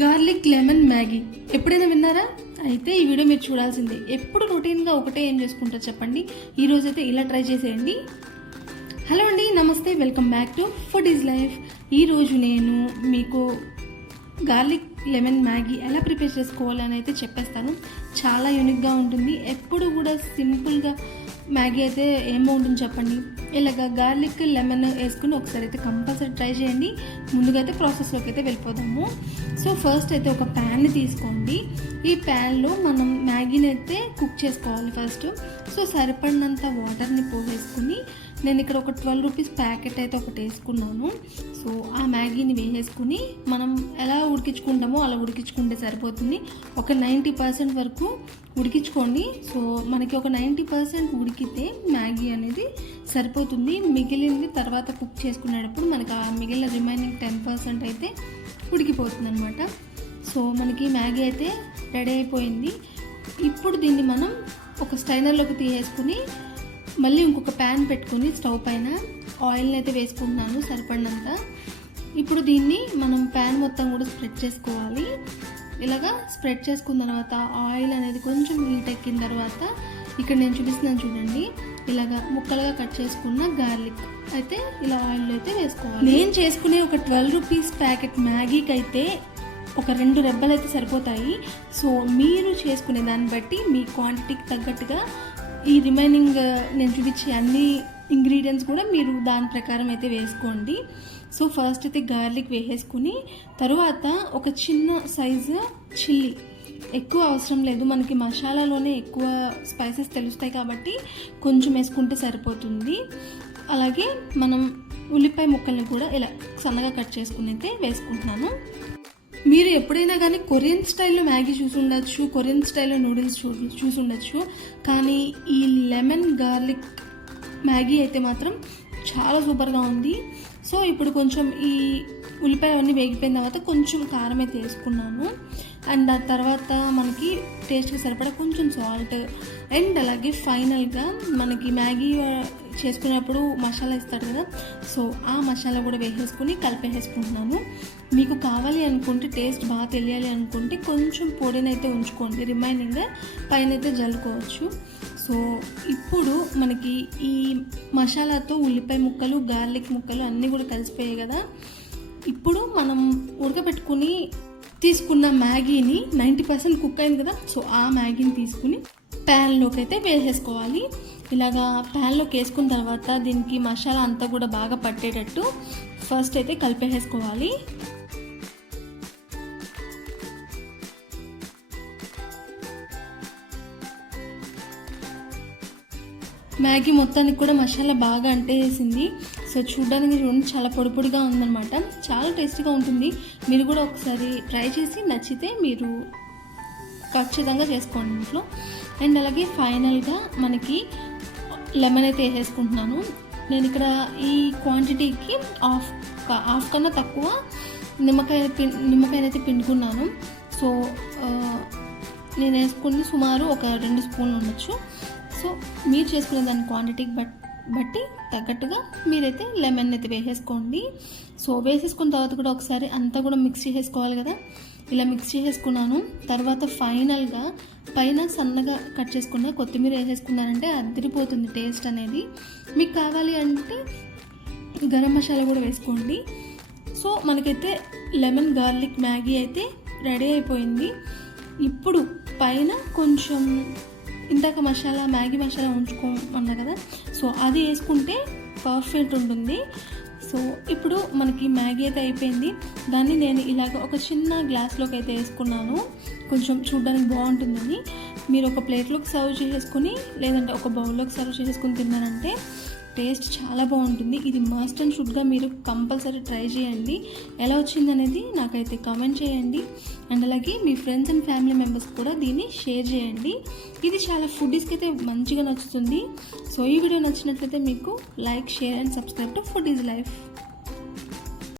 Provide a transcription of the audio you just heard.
Garlic lemon Maggi ఎప్పుడైనా విన్నారా? అయితే ఈ వీడియో మీరు చూడాల్సిందే. ఎప్పుడు రొటీన్గా ఒకటే ఏం చేసుకుంటారు చెప్పండి. ఈరోజు అయితే ఇలా ట్రై చేసేయండి. హలో అండి, నమస్తే, welcome back to food is life. ఈరోజు నేను మీకు గార్లిక్ లెమన్ మ్యాగీ ఎలా ప్రిపేర్ చేసుకోవాలని అయితే చెప్పేస్తాను. చాలా యూనిక్గా ఉంటుంది. ఎప్పుడు కూడా సింపుల్గా మ్యాగీ అయితే ఏం బాగుంటుంది చెప్పండి. ఇలాగ గార్లిక్ లెమన్ వేసుకుని ఒకసారి అయితే కంపల్సరీ ట్రై చేయండి. ముందుగా అయితే ప్రాసెస్లోకి అయితే వెళ్ళిపోదాము. సో ఫస్ట్ అయితే ఒక ప్యాన్ని తీసుకోండి. ఈ ప్యాన్లో మనం మ్యాగీని అయితే కుక్ చేసుకోవాలి ఫస్ట్. సో సరిపడినంత వాటర్ని పోసేసుకుని నేను ఇక్కడ ఒక 12 రూపీస్ ప్యాకెట్ అయితే ఒకటి వేసుకున్నాను. సో ఆ మ్యాగీని వేసేసుకుని మనం ఎలా ఉడికించుకుంటామో అలా ఉడికించుకుంటే సరిపోతుంది. ఒక 90% వరకు ఉడికించుకోండి. సో మనకి ఒక 90% ఉడికితే మ్యాగీ అనేది సరిపోతుంది. మిగిలింది తర్వాత కుక్ చేసుకునేటప్పుడు మనకి ఆ మిగిలిన రిమైనింగ్ 10% అయితే ఉడికిపోతుంది అనమాట. సో మనకి మ్యాగీ అయితే రెడీ అయిపోయింది. ఇప్పుడు దీన్ని మనం ఒక స్టైనర్లోకి తీసేసుకుని మళ్ళీ ఇంకొక ప్యాన్ పెట్టుకుని స్టవ్ పైన ఆయిల్ని అయితే వేసుకుంటున్నాను సరిపడినంత. ఇప్పుడు దీన్ని మనం ప్యాన్ మొత్తం కూడా స్ప్రెడ్ చేసుకోవాలి. ఇలాగా స్ప్రెడ్ చేసుకున్న తర్వాత ఆయిల్ అనేది కొంచెం హీట్ ఎక్కిన తర్వాత ఇక్కడ నేను చూపిస్తున్నాను చూడండి, ఇలాగా ముక్కలుగా కట్ చేసుకున్న గార్లిక్ అయితే ఇలా ఆయిల్లో అయితే వేసుకోవాలి. నేను చేసుకునే ఒక 12 రూపీస్ ప్యాకెట్ మ్యాగీకి అయితే ఒక 2 రెబ్బలు అయితే సరిపోతాయి. సో మీరు చేసుకునే దాన్ని బట్టి మీ క్వాంటిటీకి తగ్గట్టుగా ఈ రిమైనింగ్ నేను చూపించే అన్ని ఇంగ్రీడియంట్స్ కూడా మీరు దాని ప్రకారం అయితే వేసుకోండి. సో ఫస్ట్ అయితే గార్లిక్ వేసేసుకుని తర్వాత ఒక చిన్న సైజు చిల్లీ, ఎక్కువ అవసరం లేదు, మనకి మసాలాలోనే ఎక్కువ స్పైసెస్ తెలుస్తాయి కాబట్టి కొంచెం వేసుకుంటే సరిపోతుంది. అలాగే మనం ఉల్లిపాయ ముక్కల్ని కూడా ఇలా సన్నగా కట్ చేసుకుని అయితే వేసుకుంటున్నాను. మీరు ఎప్పుడైనా కానీ కొరియన్ స్టైల్లో మ్యాగీ చూసి ఉండొచ్చు, కొరియన్ స్టైల్లో నూడిల్స్ చూసి ఉండొచ్చు, కానీ ఈ లెమన్ గార్లిక్ మ్యాగీ అయితే మాత్రం చాలా సూపర్గా ఉంది. సో ఇప్పుడు కొంచెం ఈ ఉల్లిపాయలు అవన్నీ వేగిపోయిన తర్వాత కొంచెం కారం అయితే వేసుకున్నాను. అండ్ ఆ తర్వాత మనకి టేస్ట్కి సరిపడా కొంచెం సాల్ట్ అండ్ అలాగే ఫైనల్గా మనకి మ్యాగీ చేసుకున్నప్పుడు మసాలా ఇస్తాడు కదా, సో ఆ మసాలా కూడా వేసేసుకుని కలిపేసుకుంటున్నాను. మీకు కావాలి అనుకుంటే, టేస్ట్ బాగా తెలియాలి అనుకుంటే కొంచెం పొడిని అయితే ఉంచుకోండి, రిమైనింగ్ పైన అయితే జల్లుకోవచ్చు. సో ఇప్పుడు మనకి ఈ మసాలాతో ఉల్లిపాయ ముక్కలు గార్లిక్ ముక్కలు అన్నీ కూడా కలిసిపోయాయి కదా. ఇప్పుడు మనం ఉడకబెట్టుకుని తీసుకున్న మ్యాగీని 90% కుక్ అయింది కదా, సో ఆ మ్యాగీని తీసుకుని ప్యాన్లోకి అయితే వేసేసుకోవాలి. ఇలాగా ప్యాన్లోకి వేసుకున్న తర్వాత దీనికి మసాలా అంతా కూడా బాగా పట్టేటట్టు ఫస్ట్ అయితే కలిపేసుకోవాలి. మ్యాగీ మొత్తానికి కూడా మసాలా బాగా అంటేసింది. సో చూడడానికి చూడండి చాలా పొడి పొడిగా ఉందన్నమాట. చాలా టేస్టీగా ఉంటుంది. మీరు కూడా ఒకసారి ట్రై చేసి నచ్చితే మీరు ఖచ్చితంగా చేసుకోండి ఇంట్లో. అండ్ అలాగే ఫైనల్గా మనకి లెమన్ అయితే వేసేసుకుంటున్నాను. నేను ఇక్కడ ఈ క్వాంటిటీకి హాఫ్ కన్నా తక్కువ నిమ్మకాయనైతే పిండుకున్నాను. సో నేను వేసుకుంది సుమారు ఒక 2 స్పూన్లు ఉండొచ్చు. సో మీరు చేసుకునే దాని క్వాంటిటీకి బట్టి తగ్గట్టుగా మీరైతే లెమన్ అయితే వేసేసుకోండి. సో వేసేసుకున్న తర్వాత కూడా ఒకసారి అంతా కూడా మిక్స్ చేసేసుకోవాలి కదా. ఇలా మిక్స్ చేసేసుకున్నాను. తర్వాత ఫైనల్గా పైన సన్నగా కట్ చేసుకున్న కొత్తిమీర వేసేసుకున్నానంటే అదిరిపోతుంది టేస్ట్ అనేది. మీకు కావాలి అంటే గరం మసాలా కూడా వేసుకోండి. సో మనకైతే లెమన్ గార్లిక్ మ్యాగీ అయితే రెడీ అయిపోయింది. ఇప్పుడు పైన కొంచెం ఇందాక మ్యాగీ మసాలా ఉంచుకోమన్నా కదా, సో అది వేసుకుంటే పర్ఫెక్ట్ ఉంటుంది. సో ఇప్పుడు మనకి మ్యాగీ అయితే అయిపోయింది. దాన్ని నేను ఇలాగ ఒక చిన్న గ్లాస్లోకి అయితే వేసుకున్నాను, కొంచెం చూడడానికి బాగుంటుందని. మీరు ఒక ప్లేట్లోకి సర్వ్ చేసేసుకుని లేదంటే ఒక బౌల్లోకి సర్వ్ చేసేసుకుని తిన్నారంటే టేస్ట్ చాలా బాగుంటుంది. ఇది మస్ట్ అండ్ షుడ్గా మీరు కంపల్సరీ ట్రై చేయండి. ఎలా వచ్చింది అనేది నాకైతే కామెంట్ చేయండి. అండ్ అలాగే మీ ఫ్రెండ్స్ అండ్ ఫ్యామిలీ మెంబర్స్ కూడా దీన్ని షేర్ చేయండి. ఇది చాలా ఫుడీస్కి అయితే మంచిగా నచ్చుతుంది. సో ఈ వీడియో నచ్చినట్లయితే మీకు like, share and subscribe to food is life.